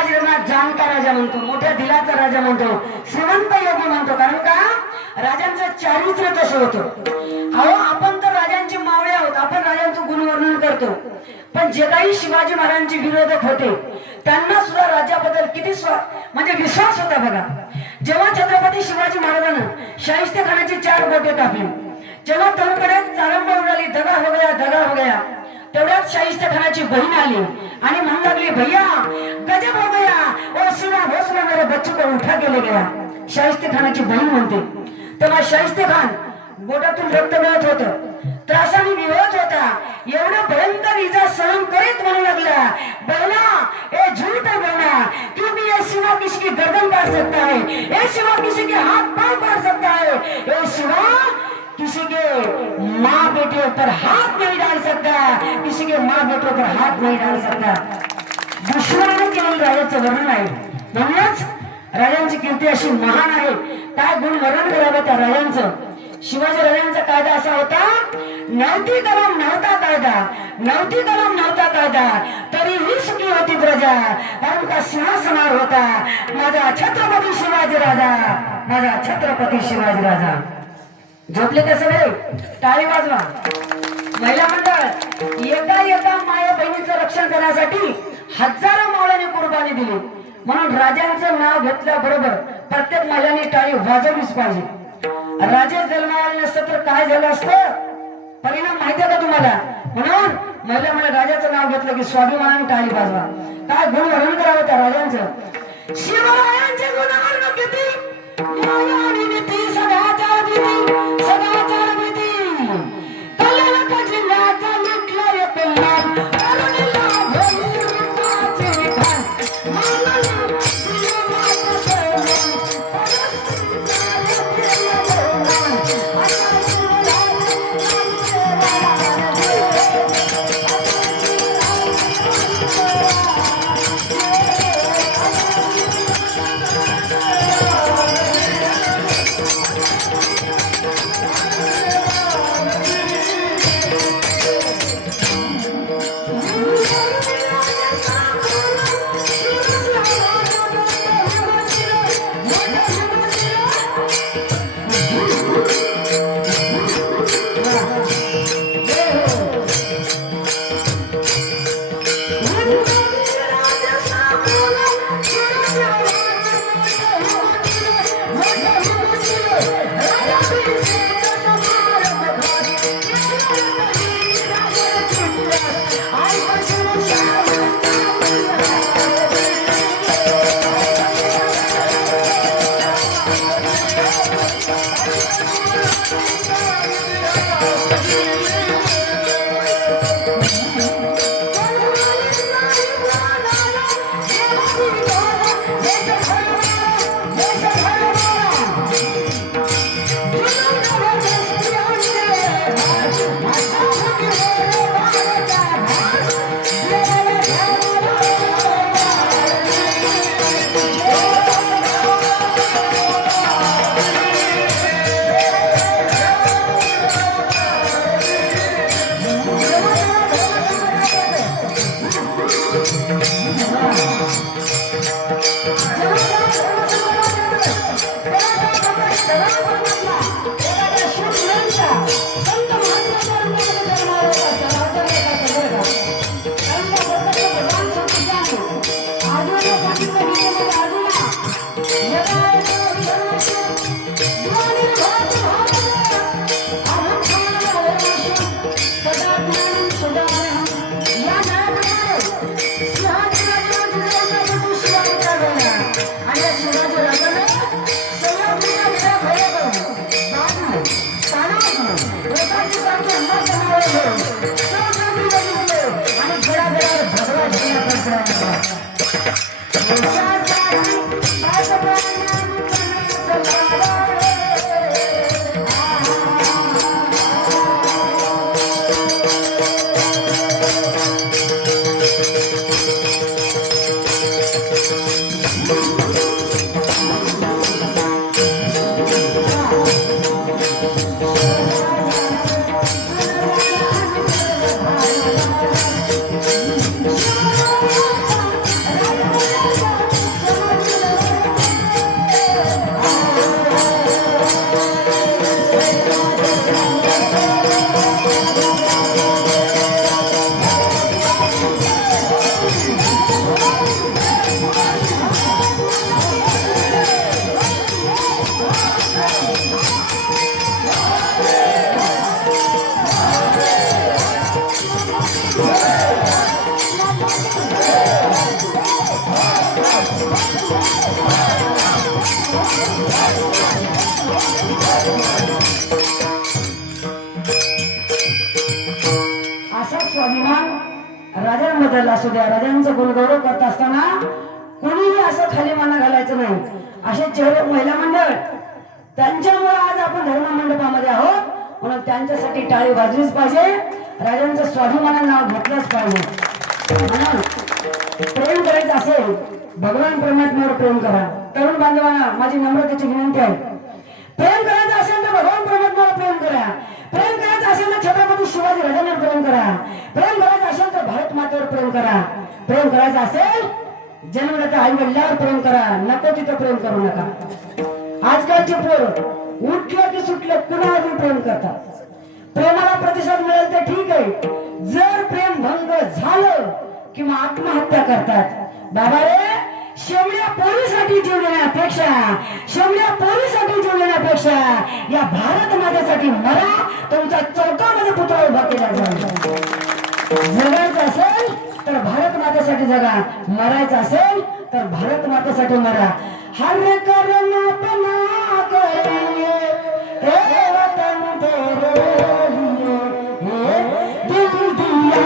शिवाजीराजांना जाणता राजा म्हणतो, मोठ्या दिलाचा राजा म्हणतो, श्रीमंत योगी म्हणतो. कारण का राजांचं चारित्र्य तसं होतं. अहो आपण तर राजांचे मावळे आहोत, आपण राजांचं गुणवर्णन करतो, पण जे काही शिवाजी महाराजांचे विरोधक होते त्यांना सुद्धा राज्याबद्दल किती म्हणजे विश्वास होता बघा. जेव्हा छत्रपती शिवाजी महाराजांना शाहिस्तेखानाची 4 बोटे कापली, जेव्हा तळकडे चारंबा उडाली, दगा हो गया दगा हो गया, तेवढ्यात शाहिस्तेखानाची बहीण आली आणि म्हणू लागली, भैया गजब हो गया, ओ शिवा भोसले मेरे बच्चू को उठा के ले गया. शाहिस्तेखानाची बहीण म्हणते. तेव्हा शाहिस्तेखान बोटातून रक्त गळत होतं, त्रासाने विरोध होता, एवढं भयंकर इजा सहन करीत म्हणू लागला, बहना ये झूठ है बहना, क्योंकि ये शिवा किसी की गर्दन काट सकता है, ये शिवा किसी के हाथ पांव काट सकता है, ये शिवा किसी के माँ बेटे पर हाथ नहीं डाल सकता, किसी के माँ बेटों पर हाथ नहीं डाल सकता. दुश्मनाने केलेलं राजाचं वर्णन आहे. म्हणूनच राजांची कीर्ती अशी महान आहे. काय गुण वर्णन करावं त्या राजांचं. शिवाजी राजांचा कायदा असा होता, नव्हती कलम नव्हता कायदा, नव्हती कलम नव्हता कायदा, तरीही सुखी होती प्रजा, कारण का सिंहासनावर होता माझा छत्रपती शिवाजी राजा, माझा छत्रपती शिवाजी राजा. झोपले का सगळे? टाळी वाजवा. महिला मंडळ एका एका माया बहिणीचं रक्षण करण्यासाठी हजारो मावळ्यांनी कुर्बानी दिली. म्हणून राजांचं नाव घेतल्याबरोबर प्रत्येक महिलांनी टाळी वाजवलीच पाहिजे. राजे जन्माला नसतं तर काय झालं असतं, परिणाम माहिती आहे का तुम्हाला? म्हणून महिला म्हणजे राजाचं नाव घेतलं की स्वाभिमानाने टाळी वाजवा. काय गुण वर्णन करावं त्या राजांचं. शिवरायांचे गुणवर्णन किती, न्याय आणि नीती, सदाचार नीती, सदाचार नीती, कल्याण जिल्ह्याचा लुटला एक लाभ, करुणीला भोगी रूपाचे खान, मानव दिले मात सोडून, स्वाभिमान राजांबद्दल असू द्या, राजांचा गुणगौरव करत असताना कोणीही असं खाली माना घालायचं नाही. असे चेहरे महिला मंडळ त्यांच्यामुळे आज आपण धर्म मंडपामध्ये आहोत, म्हणून त्यांच्यासाठी टाळी वाजलीच पाहिजे. राजांचं स्वाभिमानानं नाव घेतलंच पाहिजे. म्हणून प्रेम करायचं असेल भगवान परमात्म्यावर प्रेम करा. तरुण बांधवांना माझी नम्रतेची विनंती आहे, प्रेम करायचं असेल तर भगवान परमात्म्यावर प्रेम करा. प्रेम करायचं असेल तर छत्रपती शिवाजी राजांवर प्रेम करा. प्रेम करायचं असेल तर भारत मातेवर प्रेम करा. प्रेम करायचं असेल जन्मदात्या आई वडिलांवर प्रेम करा, नको तिथं प्रेम करू नका. आजकालचे पोर उठलं की सुटलं कुणावर प्रेम करतात. प्रेमाला प्रतिसाद मिळेल तर ठीक आहे, जर प्रेम भंग झालं किंवा आत्महत्या करतात. बाबा रे, शेवड्या पोरीसाठी जीव देण्यापेक्षा, शेवड्या पोरीसाठी जीव देण्यापेक्षा या भारत मातेसाठी मरा. तुमच्या चौकामध्ये पुतळा उभा केला जाईल. जगायचं असेल तर भारत मातेसाठी जगा, मरायचं असेल तर भारत मातेसाठी मरा. हर कर्म अपना करेंगे हे वतन तेरे लिए, दिल दिया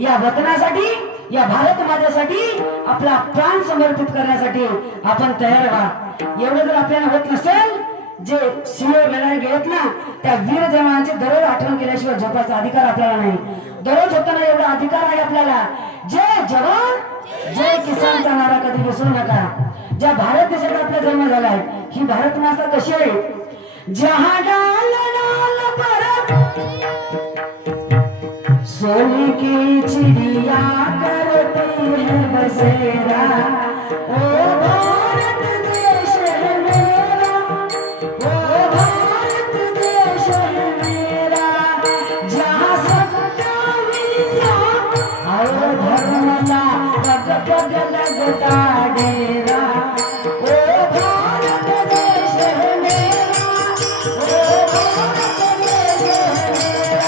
या वतनासाठी, या भारत मातेसाठी आपला प्राण समर्पित करण्यासाठी आपण तयार व्हा. एवढं जर आपल्याला होत नसेल, जे सीमेवर लढाई गेलेत ना त्या वीर जवानांची दररोज आठवण केल्याशिवाय झोपायचा अधिकार आपल्याला नाही. दररोज होताना एवढा अधिकार आहे आपल्याला. जय जवान जय किसानचा नारा कधी विसरू नका. ज्या भारत देशात आपला जन्म झालाय, ही भारत माता कशी आहे, जहां डाल डाल पर सोने की चिड़िया करती है बसेरा, ओ भारत देश है मेरा, ओ भारत देश है मेरा, जहाँ सबका विलिसा और धर्मला पग पग लगता डेरा, ओ भारत देश है मेरा, ओ भारत देश है मेरा,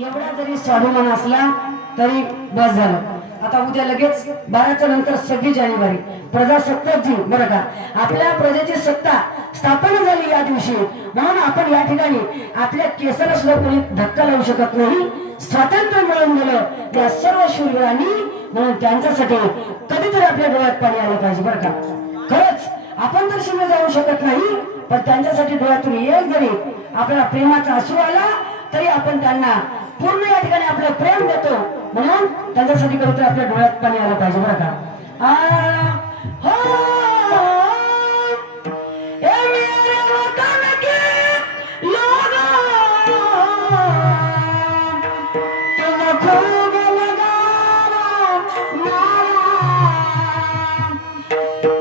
एवढा जरी स्वाभिमान असला तरी बस झालं. आता उद्या लगेच 12च्या नंतर 26 जानेवारी प्रजासत्ताक दिन, बरं का, आपल्या प्रजेची सत्ता स्थापना झाली या दिवशी. म्हणून आपण या ठिकाणी आपल्या केसाला सुद्धा कोणी धक्का लावू शकत नाही. स्वातंत्र्य मिळून गेलं त्या सर्व शूरवीरांनी, म्हणून त्यांच्यासाठी कधीतरी आपल्या डोळ्यात पाणी आलं पाहिजे. बरं का, खरंच आपण तर सीमे जाऊ शकत नाही, पण त्यांच्यासाठी डोळ्यातून एक जरी आपल्याला प्रेमाचा अश्रू आला तरी आपण त्यांना पूर्ण या ठिकाणी आपलं प्रेम देतो. म्हणून त्यांच्यासाठी कधीतरी आपल्या डोळ्यात पाणी आलं पाहिजे बरं का. हो ए मेरे वतन के लोगों, तुम खूब लगाओ नारा,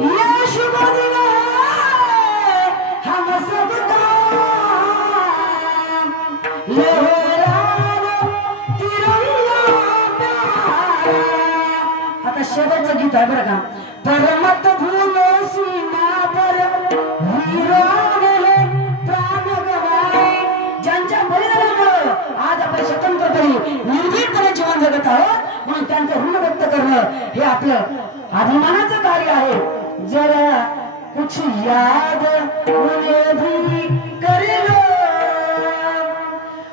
ये शुभ दिन है हम सबका, लहराओ तिरंगा प्यारा. आता शेवटचं गीत आहे बरं का. परमत भूलो सीमा पर वीरों ने प्राण गवाए. ज्यांच्या बलिदानामुळे आज आपण स्वतंत्रपणे निर्भीडपणे जीवन जगत आहोत, म्हणून त्यांचं ऋण व्यक्त करणं हे आपलं अभिमानाचं कार्य आहे. जरा कुछ याद उन्हें भी कर लो,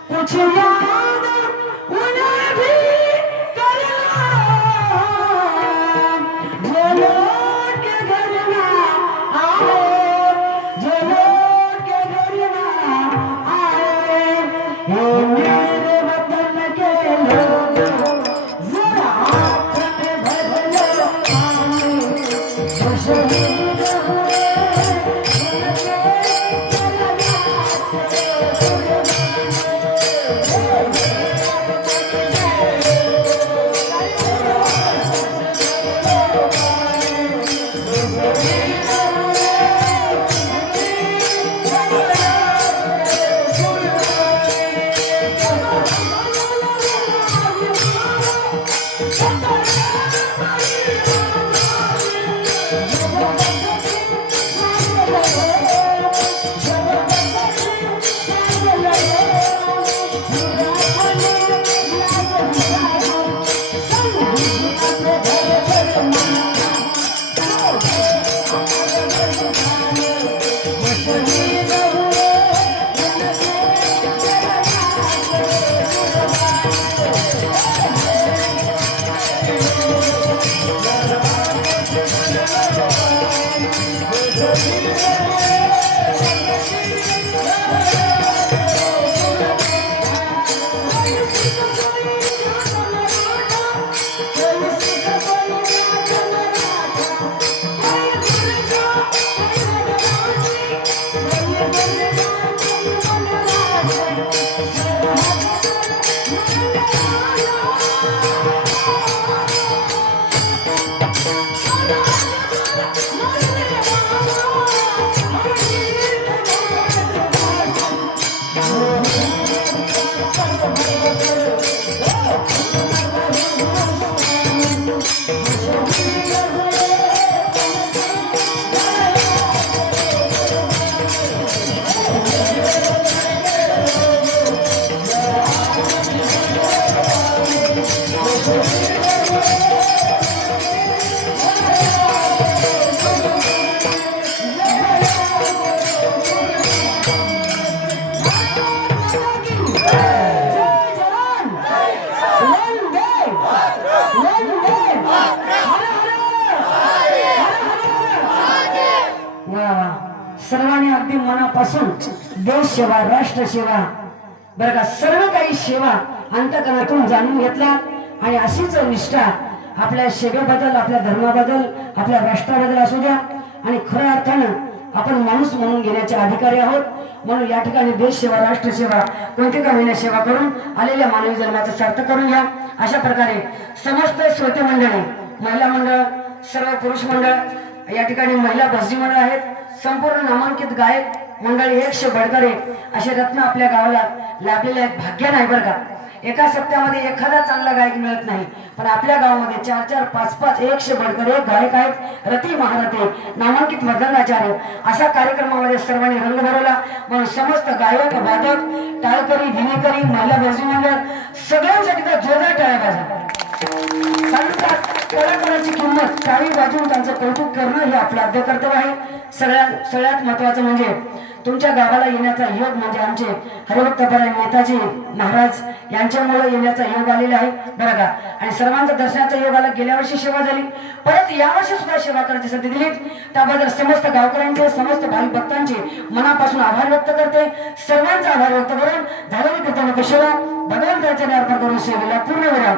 कुछ याद उन्हें भी कर लो, जो लौट के घर ना आए, जो लौट के घर ना आए. हे मेरे वतन के लोग, जरा हाथ में भर लो आए, जो शहीद हुए सर्वांनी अगदी मनापासून देश सेवा, राष्ट्र सेवा बरं का, सर्व काही सेवा अंतकरणातून जाणून घेतला. आणि अशीच निष्ठा आपल्या सेवेबद्दल, आपल्या धर्माबद्दल, आपल्या राष्ट्राबद्दल असू द्या. आणि खऱ्या अर्थानं आपण माणूस म्हणून घेण्याचे अधिकारी आहोत. म्हणून या ठिकाणी देश सेवा, राष्ट्र सेवा, कोणती का होईना सेवा करून आलेल्या मानवी जन्माचं सार्थ करून घ्या. अशा प्रकारे समस्त श्रोते मंडळी, महिला मंडळ, सर्व पुरुष मंडळ, या ठिकाणी महिला भजनी मंडळ आहेत, संपूर्ण नामांकित गायक मंडळी, 100 बडकर असे रत्न आपल्या गावाला लाभलेले आहेत. भाग्य नाही बरं का, एका सप्त्यामध्ये एखादा चांगला गायक मिळत नाही, पण आपल्या गावामध्ये 4-4, 5-5, 100 बडकर गायक आहेत, रती महारथी, नामांकित मर्दानाचार्य. अशा कार्यक्रमामध्ये सर्वांनी रंग भरवला. म्हणून समस्त गायक, वादक, टाळकरी, भिनेकरी, महिला भजनी मंडळ सगळ्यांसाठी तर जोरदार टाळ्या वाजवा. कलाकाराची किंमत टाळी वाजवून त्यांचं कौतुक करणं हे आपलं आद्य कर्तव्य आहे. सगळ्यात महत्वाचं म्हणजे तुमच्या गावाला येण्याचा योग म्हणजे आमचे हरिभक्तपरायण नेताजी महाराज यांच्यामुळे येण्याचा योग आलेला आहे बरं का. आणि सर्वांचा दर्शनाचा योग आला. गेल्या वर्षी सेवा झाली, परत यावर्षी सुद्धा सेवा करायची संधी दिली. त्याबद्दल समस्त गावकऱ्यांचे समस्त भाविक भक्तांचे मनापासून आभार व्यक्त करते. सर्वांचा आभार व्यक्त करून झालेली कृतज्ञ सेवा भगवंताच्या अर्पण करून सेवेला पूर्ण विराम.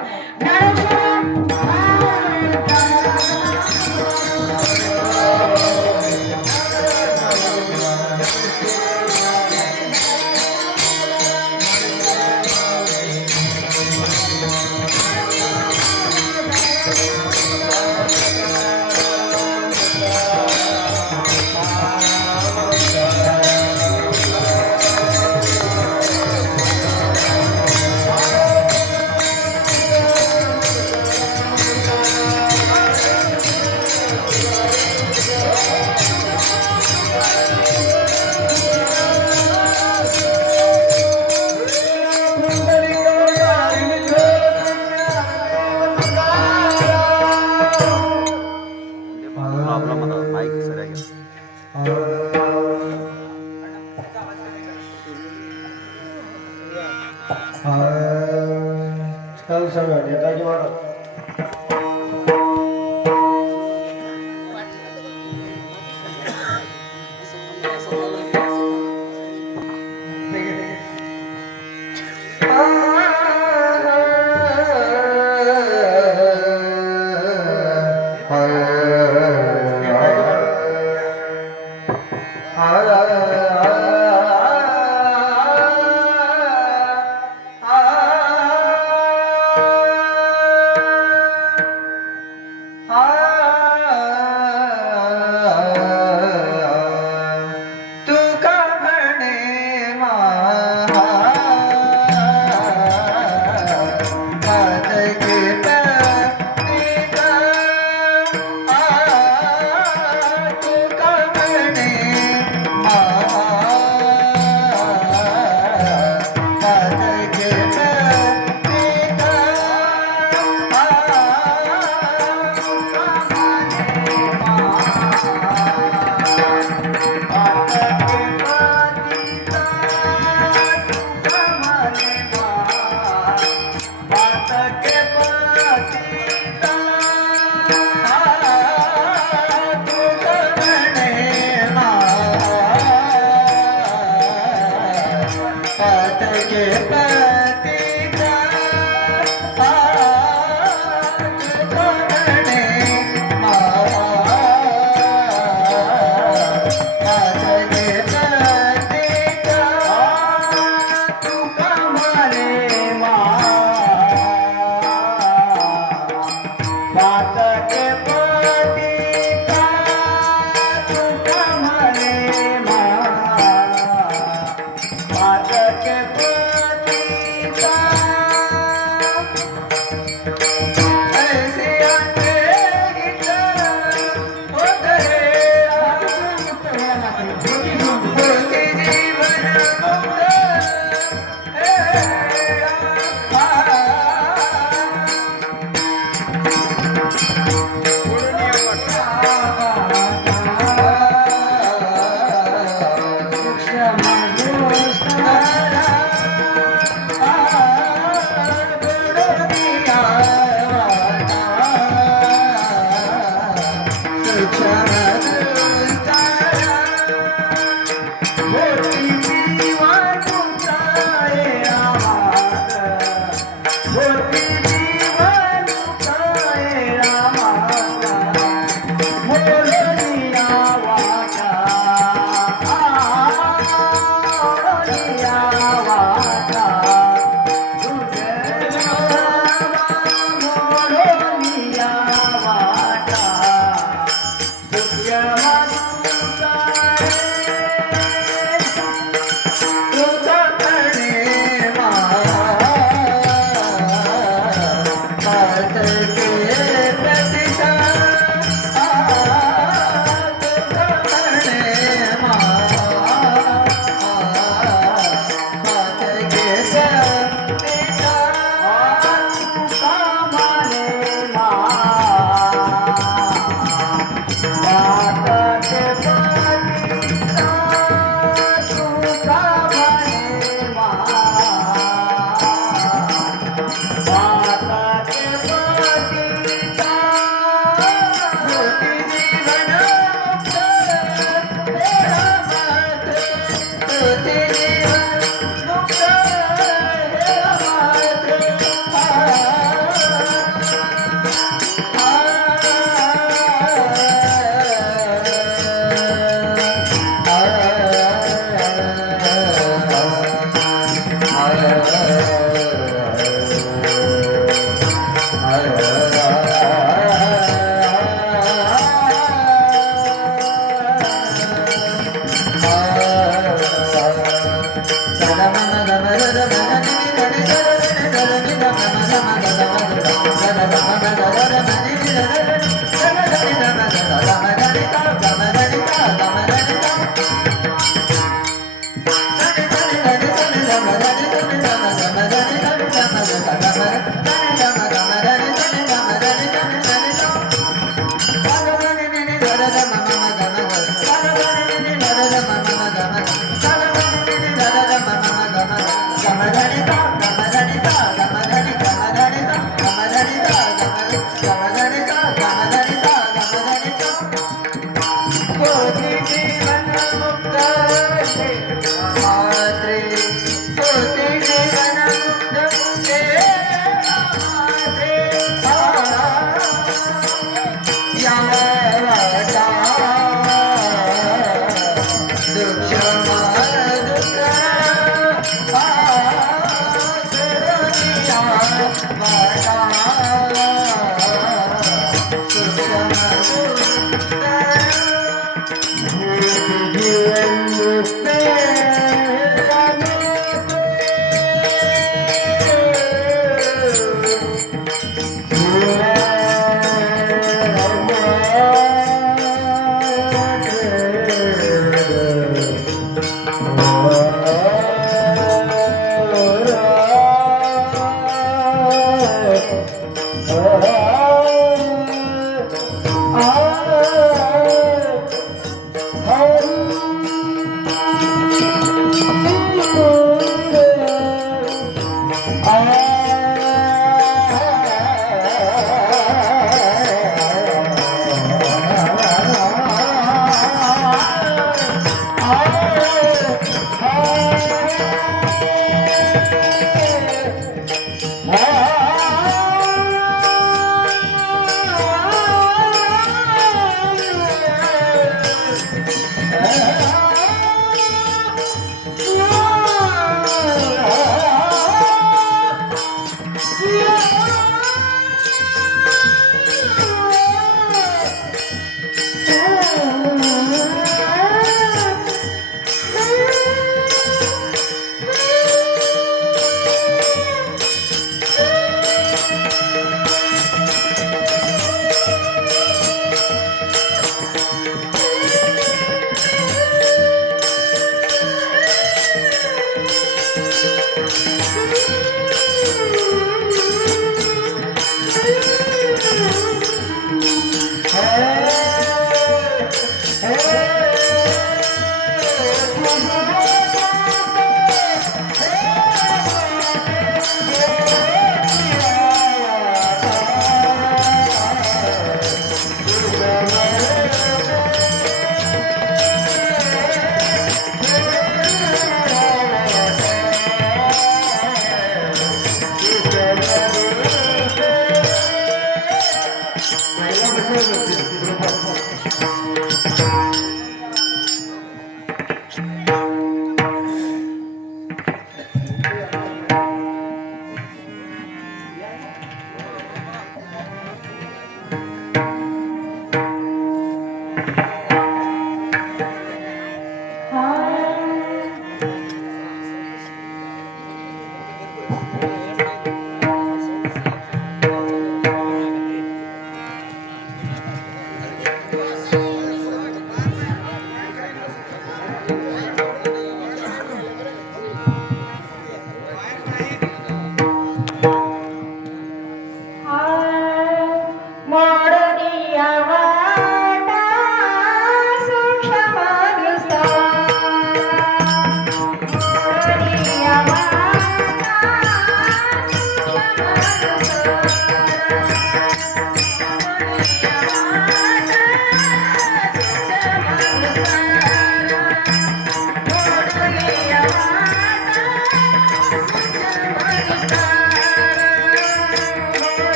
Ah